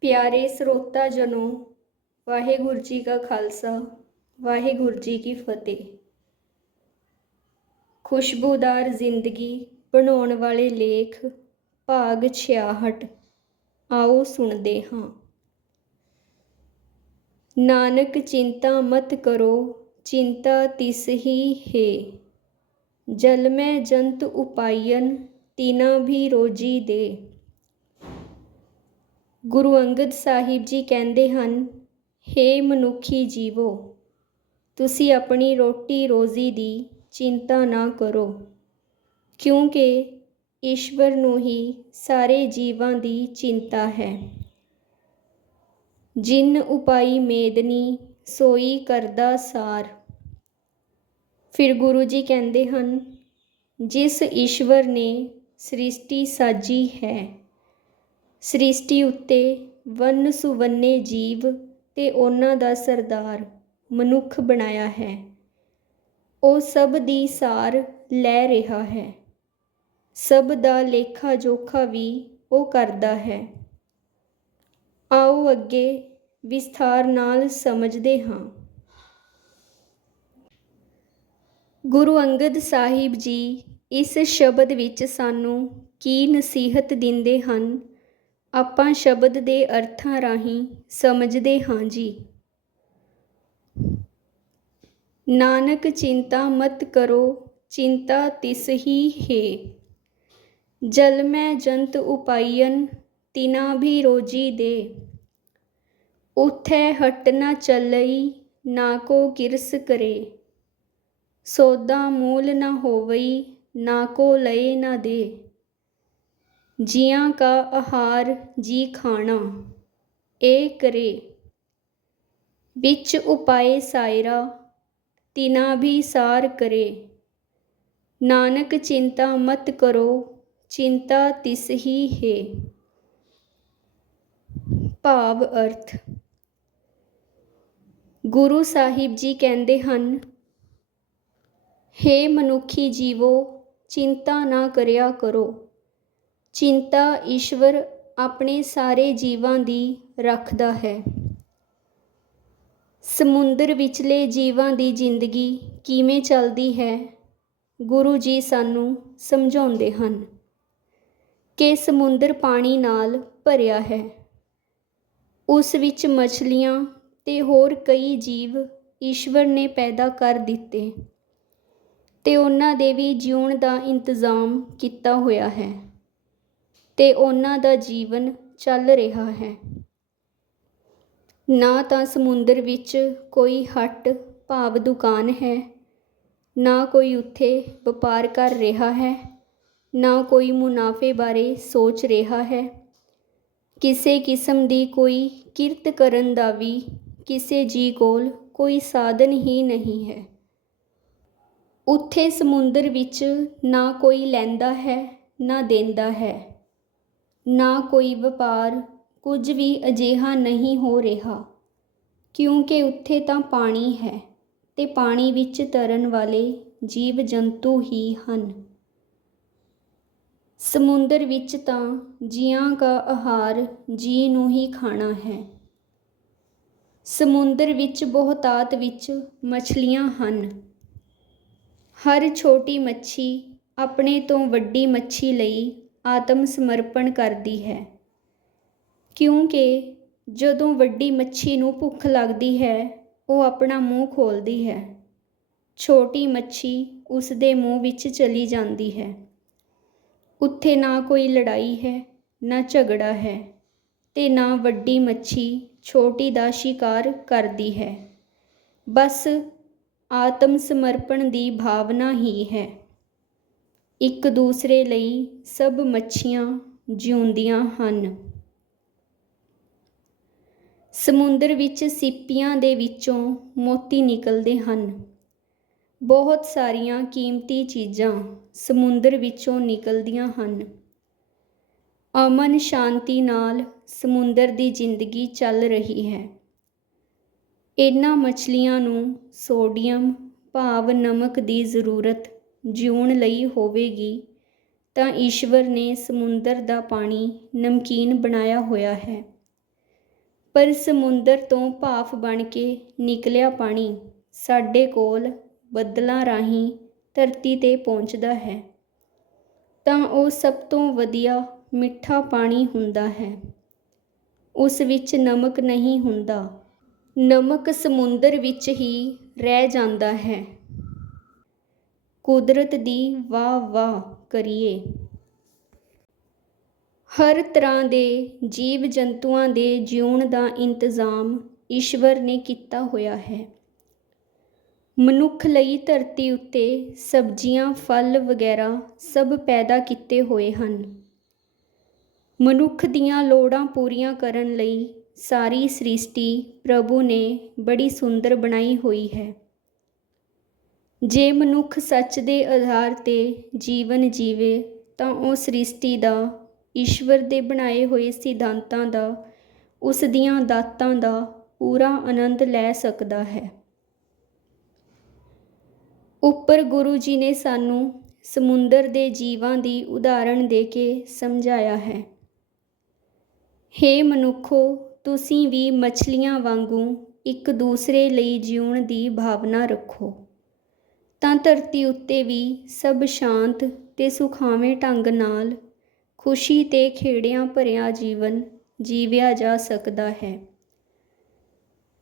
ਪਿਆਰੇ ਸਰੋਤਾ ਜਨੋ, ਵਾਹਿਗੁਰੂ ਜੀ ਕਾ ਖਾਲਸਾ, ਵਾਹਿਗੁਰੂ ਜੀ ਕੀ ਫਤਿਹ। ਖੁਸ਼ਬੂਦਾਰ ਜ਼ਿੰਦਗੀ ਬਣਾਉਣ ਵਾਲੇ ਲੇਖ, ਭਾਗ 66 ਆਓ ਸੁਣਦੇ ਹਾਂ। ਨਾਨਕ ਚਿੰਤਾ ਮਤ ਕਰੋ, ਚਿੰਤਾ ਤਿਸ ਹੀ ਹੈ। ਜਲ ਮੈਂ ਜੰਤ ਉਪਾਇਨ ਤਿਨਾ ਵੀ ਰੋਜੀ ਦੇ। ਗੁਰੂ ਅੰਗਦ ਸਾਹਿਬ ਜੀ ਕਹਿੰਦੇ ਹਨ, ਹੇ ਮਨੁੱਖੀ ਜੀਵੋ, ਤੁਸੀਂ ਆਪਣੀ ਰੋਟੀ ਰੋਜ਼ੀ ਦੀ ਚਿੰਤਾ ਨਾ ਕਰੋ, ਕਿਉਂਕਿ ਈਸ਼ਵਰ ਨੂੰ ਹੀ ਸਾਰੇ ਜੀਵਾਂ ਦੀ ਚਿੰਤਾ ਹੈ। ਜਿਨ ਉਪਾਈ ਮੇਦਨੀ ਸੋਈ ਕਰਦਾ ਸਾਰ। ਫਿਰ ਗੁਰੂ ਜੀ ਕਹਿੰਦੇ ਹਨ, ਜਿਸ ਈਸ਼ਵਰ ਨੇ ਸ੍ਰਿਸ਼ਟੀ ਸਾਜੀ ਹੈ ਸ੍ਰਿਸ਼ਟੀ ਉੱਤੇ ਵੰਨ ਸੁਵੰਨੇ ਜੀਵ ਅਤੇ ਉਹਨਾਂ ਦਾ ਸਰਦਾਰ ਮਨੁੱਖ ਬਣਾਇਆ ਹੈ। ਉਹ ਸਭ ਦੀ ਸਾਰ ਲੈ ਰਿਹਾ ਹੈ। ਸਭ ਦਾ ਲੇਖਾ ਜੋਖਾ ਵੀ ਉਹ ਕਰਦਾ ਹੈ। ਆਓ ਅੱਗੇ ਵਿਸਥਾਰ ਨਾਲ ਸਮਝਦੇ ਹਾਂ। ਗੁਰੂ ਅੰਗਦ ਸਾਹਿਬ ਜੀ ਇਸ ਸ਼ਬਦ ਵਿੱਚ ਸਾਨੂੰ ਕੀ ਨਸੀਹਤ ਦਿੰਦੇ ਹਨ? ਆਪਾਂ ਸ਼ਬਦ ਦੇ ਅਰਥਾਂ ਰਾਹੀਂ ਸਮਝਦੇ ਹਾਂ ਜੀ। ਨਾਨਕ ਚਿੰਤਾ ਮਤ ਕਰੋ, ਚਿੰਤਾ ਤਿਸ ਹੀ ਹੈ। ਜਲ ਮੈਂ ਜੰਤ ਉਪਾਇਨ ਤਿਨਾ ਵੀ ਰੋਜੀ ਦੇ। ਉਥੈ ਹਟ ਨਾ ਚੱਲਈ, ਨਾ ਕੋ ਕਿਰਸ ਕਰੇ। ਸੋਦਾ ਮੂਲ ਨਾ ਹੋਵਈ, ਨਾ ਕੋ ਲਏ ਨਾ ਦੇ। ਜੀਆਂ ਕਾ ਆਹਾਰ ਜੀ ਖਾਣਾ, ਏ ਕਰੇ। ਵਿੱਚ ਉਪਾਏ ਸਾਇਰਾ, ਤਿਨਾ ਵੀ ਸਾਰ ਕਰੇ। ਨਾਨਕ ਚਿੰਤਾ ਮਤ ਕਰੋ, ਚਿੰਤਾ ਤਿਸ ਹੀ ਹੈ। ਭਾਵ ਅਰਥ, ਗੁਰੂ ਸਾਹਿਬ ਜੀ ਕਹਿੰਦੇ ਹਨ, ਹੇ ਮਨੁੱਖੀ ਜੀਵੋ, ਚਿੰਤਾ ਨਾ ਕਰਿਆ ਕਰੋ। ਚਿੰਤਾ ਈਸ਼ਵਰ ਆਪਣੇ ਸਾਰੇ ਜੀਵਾਂ ਦੀ ਰੱਖਦਾ ਹੈ। ਸਮੁੰਦਰ ਵਿਚਲੇ ਜੀਵਾਂ ਦੀ ਜ਼ਿੰਦਗੀ ਕਿਵੇਂ ਚੱਲਦੀ ਹੈ, ਗੁਰੂ ਜੀ ਸਾਨੂੰ ਸਮਝਾਉਂਦੇ ਹਨ ਕਿ ਸਮੁੰਦਰ ਪਾਣੀ ਨਾਲ ਭਰਿਆ ਹੈ। ਉਸ ਵਿੱਚ ਮਛਲੀਆਂ ਤੇ ਹੋਰ ਕਈ ਜੀਵ ਈਸ਼ਵਰ ਨੇ ਪੈਦਾ ਕਰ ਦਿੱਤੇ ਤੇ ਉਹਨਾਂ ਦੇ ਵੀ ਜਿਉਣ ਦਾ ਇੰਤਜ਼ਾਮ ਕੀਤਾ ਹੋਇਆ ਹੈ। ਤੇ ਉਹਨਾਂ ਦਾ ਜੀਵਨ ਚੱਲ ਰਿਹਾ ਹੈ। ਨਾ ਤਾਂ ਸਮੁੰਦਰ ਵਿੱਚ ਕੋਈ ਹੱਟ ਭਾਵ ਦੁਕਾਨ ਹੈ, ਨਾ ਕੋਈ ਉੱਥੇ ਵਪਾਰ ਕਰ ਰਿਹਾ ਹੈ, ਨਾ ਕੋਈ ਮੁਨਾਫੇ ਬਾਰੇ ਸੋਚ ਰਿਹਾ ਹੈ। ਕਿਸੇ ਕਿਸਮ ਦੀ ਕੋਈ ਕਿਰਤ ਕਰਨ ਦਾ ਵੀ ਕਿਸੇ ਜੀ ਕੋਲ ਕੋਈ ਸਾਧਨ ਹੀ ਨਹੀਂ ਹੈ। ਉੱਥੇ ਸਮੁੰਦਰ ਵਿੱਚ ਨਾ ਕੋਈ ਲੈਂਦਾ ਹੈ, ਨਾ ਦਿੰਦਾ ਹੈ। ਨਾ ਕੋਈ ਵਪਾਰ, ਕੁਝ ਵੀ ਅਜਿਹਾ ਨਹੀਂ ਹੋ ਰਿਹਾ। ਕਿਉਂਕਿ ਉੱਥੇ ਤਾਂ ਪਾਣੀ ਹੈ ਤੇ ਪਾਣੀ ਵਿੱਚ ਤਰਨ ਵਾਲੇ ਜੀਵ ਜੰਤੂ ਹੀ ਹਨ। ਸਮੁੰਦਰ ਵਿੱਚ ਤਾਂ ਜੀਆਂ ਦਾ ਆਹਾਰ ਜੀ ਨੂੰ ਹੀ ਖਾਣਾ ਹੈ। ਸਮੁੰਦਰ ਵਿੱਚ ਬਹੁਤਾਤ ਵਿੱਚ ਮੱਛਲੀਆਂ ਹਨ। ਹਰ ਛੋਟੀ ਮੱਛੀ ਆਪਣੇ ਤੋਂ ਵੱਡੀ ਮੱਛੀ ਲਈ ਆਤਮ ਸਮਰਪਣ ਕਰਦੀ ਹੈ। ਕਿਉਂਕਿ ਜਦੋਂ ਵੱਡੀ ਮੱਛੀ ਨੂੰ ਭੁੱਖ ਲੱਗਦੀ ਹੈ, ਉਹ ਆਪਣਾ ਮੂੰਹ ਖੋਲ੍ਹਦੀ ਹੈ। ਛੋਟੀ ਮੱਛੀ ਉਸ ਦੇ ਮੂੰਹ ਵਿੱਚ ਚਲੀ ਜਾਂਦੀ ਹੈ। ਉੱਥੇ ਨਾ ਕੋਈ ਲੜਾਈ ਹੈ, ਨਾ ਝਗੜਾ ਹੈ ਤੇ ਨਾ ਵੱਡੀ ਮੱਛੀ ਛੋਟੀ ਦਾ ਸ਼ਿਕਾਰ ਕਰਦੀ ਹੈ। ਬਸ ਆਤਮ ਸਮਰਪਣ ਦੀ ਭਾਵਨਾ ਹੀ ਹੈ। ਇੱਕ ਦੂਸਰੇ ਲਈ ਸਭ ਮੱਛੀਆਂ ਜਿਉਂਦੀਆਂ ਹਨ। ਸਮੁੰਦਰ ਵਿੱਚ ਸਿੱਪੀਆਂ ਦੇ ਵਿੱਚੋਂ ਮੋਤੀ ਨਿਕਲਦੇ ਹਨ। ਬਹੁਤ ਸਾਰੀਆਂ ਕੀਮਤੀ ਚੀਜ਼ਾਂ ਸਮੁੰਦਰ ਵਿੱਚੋਂ ਨਿਕਲਦੀਆਂ ਹਨ। ਅਮਨ ਸ਼ਾਂਤੀ ਨਾਲ ਸਮੁੰਦਰ ਦੀ ਜ਼ਿੰਦਗੀ ਚੱਲ ਰਹੀ ਹੈ। ਇਹਨਾਂ ਮੱਛਲੀਆਂ ਨੂੰ ਸੋਡੀਅਮ, ਭਾਵ ਨਮਕ ਦੀ ਜ਼ਰੂਰਤ ਜਿਊਣ ਲਈ ਹੋਵੇਗੀ, ਤਾਂ ਈਸ਼ਵਰ ਨੇ ਸਮੁੰਦਰ ਦਾ ਪਾਣੀ ਨਮਕੀਨ ਬਣਾਇਆ ਹੋਇਆ ਹੈ। ਪਰ ਸਮੁੰਦਰ ਤੋਂ ਭਾਫ ਬਣ ਕੇ ਨਿਕਲਿਆ ਪਾਣੀ ਸਾਡੇ ਕੋਲ ਬੱਦਲਾਂ ਰਾਹੀਂ ਧਰਤੀ ਤੇ ਪਹੁੰਚਦਾ ਹੈ, ਤਾਂ ਉਹ ਸਭ ਤੋਂ ਵਧੀਆ ਮਿੱਠਾ ਪਾਣੀ ਹੁੰਦਾ ਹੈ। ਉਸ ਵਿੱਚ ਨਮਕ ਨਹੀਂ ਹੁੰਦਾ, ਨਮਕ ਸਮੁੰਦਰ ਵਿੱਚ ਹੀ ਰਹਿ ਜਾਂਦਾ ਹੈ। ਕੁਦਰਤ ਦੀ ਵਾਹ ਵਾਹ ਕਰੀਏ। ਹਰ ਤਰ੍ਹਾਂ ਦੇ ਜੀਵ ਜੰਤੂਆਂ ਦੇ ਜਿਉਣ ਦਾ ਇੰਤਜ਼ਾਮ ਈਸ਼ਵਰ ਨੇ ਕੀਤਾ ਹੋਇਆ ਹੈ। ਮਨੁੱਖ ਲਈ ਧਰਤੀ ਉੱਤੇ ਸਬਜ਼ੀਆਂ, ਫਲ ਵਗੈਰਾ ਸਭ ਪੈਦਾ ਕੀਤੇ ਹੋਏ ਹਨ। ਮਨੁੱਖ ਦੀਆਂ ਲੋੜਾਂ ਪੂਰੀਆਂ ਕਰਨ ਲਈ ਸਾਰੀ ਸ੍ਰਿਸ਼ਟੀ ਪ੍ਰਭੂ ਨੇ ਬੜੀ ਸੁੰਦਰ ਬਣਾਈ ਹੋਈ ਹੈ। ਜੇ ਮਨੁੱਖ ਸੱਚ ਦੇ ਆਧਾਰ ਤੇ ਜੀਵਨ ਜੀਵੇ, ਤਾਂ ਉਹ ਸ੍ਰਿਸ਼ਟੀ ਦਾ, ਈਸ਼ਵਰ ਦੇ ਬਣਾਏ ਹੋਏ ਸਿਧਾਂਤਾਂ ਦਾ, ਉਸ ਦੀਆਂ ਦਾਤਾਂ ਦਾ ਪੂਰਾ ਆਨੰਦ ਲੈ ਸਕਦਾ ਹੈ। ਉੱਪਰ ਗੁਰੂ ਜੀ ਨੇ ਸਾਨੂੰ ਸਮੁੰਦਰ ਦੇ ਜੀਵਾਂ ਦੀ ਉਦਾਹਰਣ ਦੇ ਕੇ ਸਮਝਾਇਆ ਹੈ। ਹੇ ਮਨੁੱਖੋ, ਤੁਸੀਂ ਵੀ ਮੱਛਲੀਆਂ ਵਾਂਗੂ ਇੱਕ ਦੂਸਰੇ ਲਈ ਜਿਉਣ ਦੀ ਭਾਵਨਾ ਰੱਖੋ। ਤਾਂ ਧਰਤੀ ਉੱਤੇ ਵੀ ਸਭ ਸ਼ਾਂਤ ਤੇ ਸੁਖਾਵੇਂ ਢੰਗ ਨਾਲ ਖੁਸ਼ੀ ਤੇ ਖੇੜਿਆਂ ਭਰਿਆ ਜੀਵਨ ਜੀਵਿਆ ਜਾ ਸਕਦਾ ਹੈ।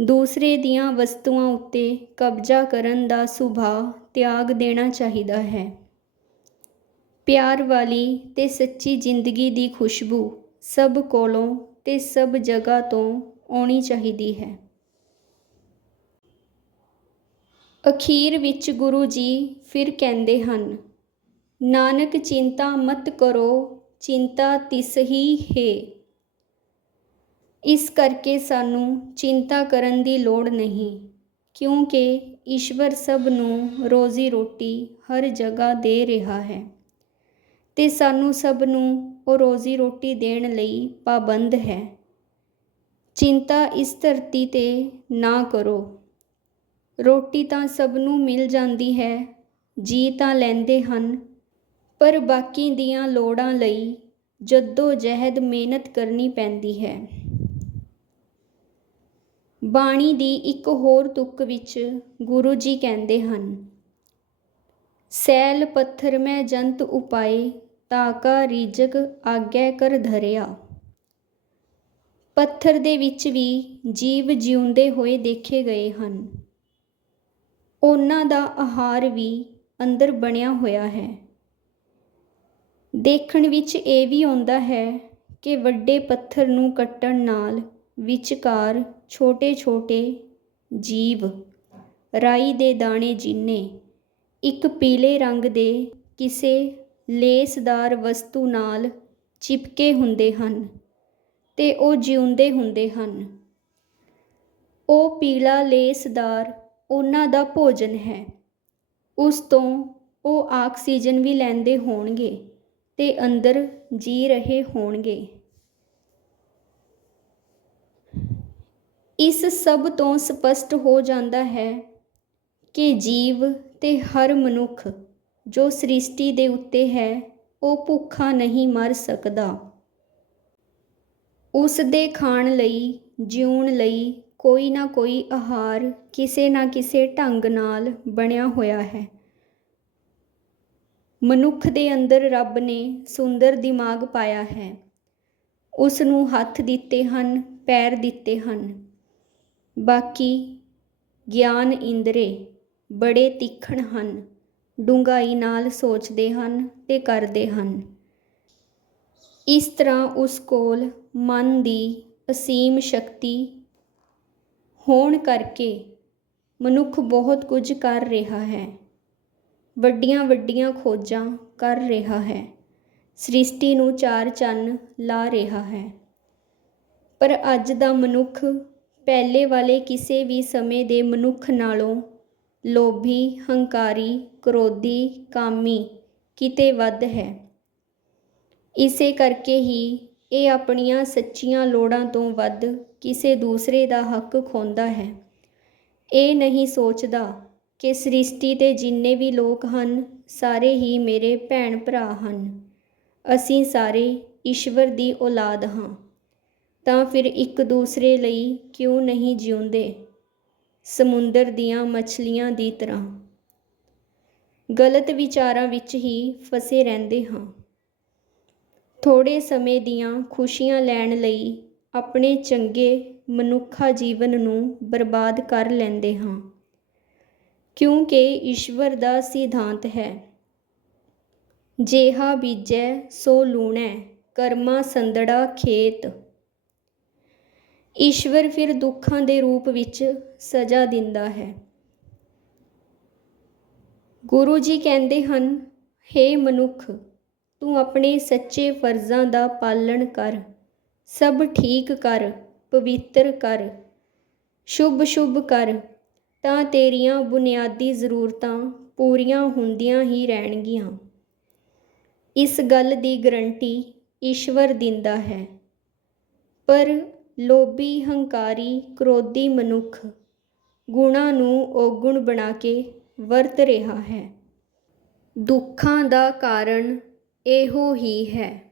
ਦੂਸਰੇ ਦੀਆਂ ਵਸਤੂਆਂ ਉੱਤੇ ਕਬਜ਼ਾ ਕਰਨ ਦਾ ਸੁਭਾਅ ਤਿਆਗ ਦੇਣਾ ਚਾਹੀਦਾ ਹੈ। ਪਿਆਰ ਵਾਲੀ ਤੇ ਸੱਚੀ ਜ਼ਿੰਦਗੀ ਦੀ ਖੁਸ਼ਬੂ ਸਭ ਕੋਲੋਂ ਤੇ ਸਭ ਜਗ੍ਹਾ ਤੋਂ ਆਉਣੀ ਚਾਹੀਦੀ ਹੈ। ਅਖੀਰ ਵਿੱਚ ਗੁਰੂ ਜੀ ਫਿਰ ਕਹਿੰਦੇ ਹਨ, ਨਾਨਕ ਚਿੰਤਾ ਮਤ ਕਰੋ, ਚਿੰਤਾ ਤਿਸ ਹੀ ਹੈ। ਇਸ ਕਰਕੇ ਸਾਨੂੰ ਚਿੰਤਾ ਕਰਨ ਦੀ ਲੋੜ ਨਹੀਂ, ਕਿਉਂਕਿ ਈਸ਼ਵਰ ਸਭ ਨੂੰ ਰੋਜ਼ੀ ਰੋਟੀ ਹਰ ਜਗ੍ਹਾ ਦੇ ਰਿਹਾ ਹੈ ਤੇ ਸਾਨੂੰ ਸਭ ਨੂੰ ਉਹ ਰੋਜ਼ੀ ਰੋਟੀ ਦੇਣ ਲਈ ਪਾਬੰਦ ਹੈ। ਚਿੰਤਾ ਇਸ ਧਰਤੀ ਤੇ ਨਾ ਕਰੋ। ਰੋਟੀ ਤਾਂ ਸਭ ਨੂੰ ਮਿਲ ਜਾਂਦੀ ਹੈ, ਜੀ ਤਾਂ ਲੈਂਦੇ ਹਨ। ਪਰ ਬਾਕੀ ਦੀਆਂ ਲੋੜਾਂ ਲਈ ਜੱਦੋ ਜਹਿਦ ਮਿਹਨਤ ਕਰਨੀ ਪੈਂਦੀ ਹੈ। ਬਾਣੀ ਦੀ ਇੱਕ ਹੋਰ ਤੁਕ ਵਿੱਚ ਗੁਰੂ ਜੀ ਕਹਿੰਦੇ ਹਨ, ਸੈਲ ਪੱਥਰ ਮੈਂ ਜੰਤ ਉਪਾਏ ਤਾਕਾ ਰੀਜਕ ਆਗੈ ਕਰ ਧਰਿਆ। ਪੱਥਰ ਦੇ ਵਿੱਚ ਵੀ ਜੀਵ ਜਿਉਂਦੇ ਹੋਏ ਦੇਖੇ ਗਏ ਹਨ। ਉਹਨਾਂ ਦਾ ਆਹਾਰ ਵੀ ਅੰਦਰ ਬਣਿਆ ਹੋਇਆ ਹੈ। ਦੇਖਣ ਵਿੱਚ ਇਹ ਵੀ ਆਉਂਦਾ ਹੈ ਕਿ ਵੱਡੇ ਪੱਥਰ ਨੂੰ ਕੱਟਣ ਨਾਲ ਵਿਚਕਾਰ ਛੋਟੇ-ਛੋਟੇ ਜੀਵ ਰਾਈ ਦੇ ਦਾਣੇ ਜਿੰਨੇ ਇੱਕ ਪੀਲੇ ਰੰਗ ਦੇ ਕਿਸੇ ਲੇਸਦਾਰ ਵਸਤੂ ਨਾਲ ਚਿਪਕੇ ਹੁੰਦੇ ਹਨ ਤੇ ਉਹ ਜਿਉਂਦੇ ਹੁੰਦੇ ਹਨ। ਉਹ ਪੀਲਾ ਲੇਸਦਾਰ ਉਹਨਾਂ ਦਾ ਭੋਜਨ ਹੈ। ਉਸ ਤੋਂ ਉਹ ਆਕਸੀਜਨ ਵੀ ਲੈਂਦੇ ਹੋਣਗੇ ਤੇ ਅੰਦਰ ਜੀ ਰਹੇ ਹੋਣਗੇ। ਇਸ ਸਭ ਤੋਂ ਸਪਸ਼ਟ ਹੋ ਜਾਂਦਾ ਹੈ ਕਿ ਜੀਵ ਤੇ ਹਰ ਮਨੁੱਖ ਜੋ ਸ੍ਰਿਸ਼ਟੀ ਦੇ ਉੱਤੇ ਹੈ, ਉਹ ਭੁੱਖਾ ਨਹੀਂ ਮਰ ਸਕਦਾ। ਉਸ ਦੇ ਖਾਣ ਲਈ, ਜਿਉਣ ਲਈ ਕੋਈ ਨਾ ਕੋਈ ਆਹਾਰ ਕਿਸੇ ਨਾ ਕਿਸੇ ਢੰਗ ਨਾਲ ਬਣਿਆ ਹੋਇਆ ਹੈ। ਮਨੁੱਖ ਦੇ ਅੰਦਰ ਰੱਬ ਨੇ ਸੁੰਦਰ ਦਿਮਾਗ ਪਾਇਆ ਹੈ। ਉਸ ਨੂੰ ਹੱਥ ਦਿੱਤੇ ਹਨ, ਪੈਰ ਦਿੱਤੇ ਹਨ। ਬਾਕੀ ਗਿਆਨ ਇੰਦਰੇ ਬੜੇ ਤਿੱਖਣ ਹਨ, ਡੂੰਘਾਈ ਨਾਲ ਸੋਚਦੇ ਹਨ ਤੇ ਕਰਦੇ ਹਨ। ਇਸ ਤਰ੍ਹਾਂ ਉਸ ਕੋਲ ਮਨ ਦੀ ਅਸੀਮ ਸ਼ਕਤੀ ਹੋਣ ਕਰਕੇ ਮਨੁੱਖ ਬਹੁਤ ਕੁਝ ਕਰ ਰਿਹਾ ਹੈ। ਵੱਡੀਆਂ ਵੱਡੀਆਂ ਖੋਜਾਂ ਕਰ ਰਿਹਾ ਹੈ। ਸ੍ਰਿਸ਼ਟੀ ਨੂੰ ਚਾਰ ਚੰਨ ਲਾ ਰਿਹਾ ਹੈ। ਪਰ ਅੱਜ ਦਾ ਮਨੁੱਖ ਪਹਿਲੇ ਵਾਲੇ ਕਿਸੇ ਵੀ ਸਮੇਂ ਦੇ ਮਨੁੱਖ ਨਾਲੋਂ ਲੋਭੀ, ਹੰਕਾਰੀ, ਕਰੋਧੀ, ਕਾਮੀ ਕਿਤੇ ਵੱਧ ਹੈ। ਇਸੇ ਕਰਕੇ ਹੀ ਇਹ ਆਪਣੀਆਂ ਸੱਚੀਆਂ ਲੋੜਾਂ ਤੋਂ ਵੱਧ ਕਿਸੇ ਦੂਸਰੇ ਦਾ ਹੱਕ ਖੋਂਦਾ ਹੈ। ਇਹ ਨਹੀਂ ਸੋਚਦਾ ਕਿ ਸ੍ਰਿਸ਼ਟੀ ਦੇ ਜਿੰਨੇ ਵੀ ਲੋਕ ਹਨ, ਸਾਰੇ ਹੀ ਮੇਰੇ ਭੈਣ ਭਰਾ ਹਨ। ਅਸੀਂ ਸਾਰੇ ਈਸ਼ਵਰ ਦੀ ਔਲਾਦ ਹਾਂ। ਤਾਂ ਫਿਰ ਇੱਕ ਦੂਸਰੇ ਲਈ ਕਿਉਂ ਨਹੀਂ ਜਿਉਂਦੇ? ਸਮੁੰਦਰ ਦੀਆਂ ਮੱਛਲੀਆਂ ਦੀ ਤਰ੍ਹਾਂ। ਗਲਤ ਵਿਚਾਰਾਂ ਵਿੱਚ ਹੀ ਫਸੇ ਰਹਿੰਦੇ ਹਾਂ। ਥੋੜੇ ਸਮੇਂ ਦੀਆਂ ਖੁਸ਼ੀਆਂ ਲੈਣ ਲਈ ਆਪਣੇ ਚੰਗੇ ਮਨੁੱਖਾ ਜੀਵਨ ਨੂੰ ਬਰਬਾਦ ਕਰ ਲੈਂਦੇ ਹਾਂ। ਕਿਉਂਕਿ ਈਸ਼ਵਰ ਦਾ ਸਿਧਾਂਤ ਹੈ, ਜੇਹਾ ਬੀਜੈ, ਸੋ ਲੂਣੈ, ਕਰਮਾ ਸੰਦੜਾ ਖੇਤ। ਈਸ਼ਵਰ ਫਿਰ ਦੁੱਖਾਂ ਦੇ ਰੂਪ ਵਿੱਚ ਸਜ਼ਾ ਦਿੰਦਾ ਹੈ। ਗੁਰੂ ਜੀ ਕਹਿੰਦੇ ਹਨ हे ਮਨੁੱਖ, ਤੂੰ ਆਪਣੇ ਸੱਚੇ ਫਰਜ਼ਾਂ ਦਾ ਪਾਲਣ ਕਰ। ਸਭ ਠੀਕ ਕਰ, ਪਵਿੱਤਰ ਕਰ। ਸ਼ੁਭ ਸ਼ੁਭ ਕਰ, ਤਾਂ ਤੇਰੀਆਂ ਬੁਨਿਆਦੀ ਜ਼ਰੂਰਤਾਂ ਪੂਰੀਆਂ ਹੁੰਦੀਆਂ ਹੀ ਰਹਿਣਗੀਆਂ। ਇਸ ਗੱਲ ਦੀ ਗਰੰਟੀ ਈਸ਼ਵਰ ਦਿੰਦਾ ਹੈ। ਪਰ ਲੋਭੀ, ਹੰਕਾਰੀ, ਕ੍ਰੋਧੀ ਮਨੁੱਖ ਗੁਣਾਂ ਨੂੰ ਔਗੁਣ ਬਣਾ ਕੇ ਵਰਤ ਰਿਹਾ ਹੈ। ਦੁੱਖਾਂ ਦਾ ਕਾਰਨ ਇਹੋ ਹੀ ਹੈ।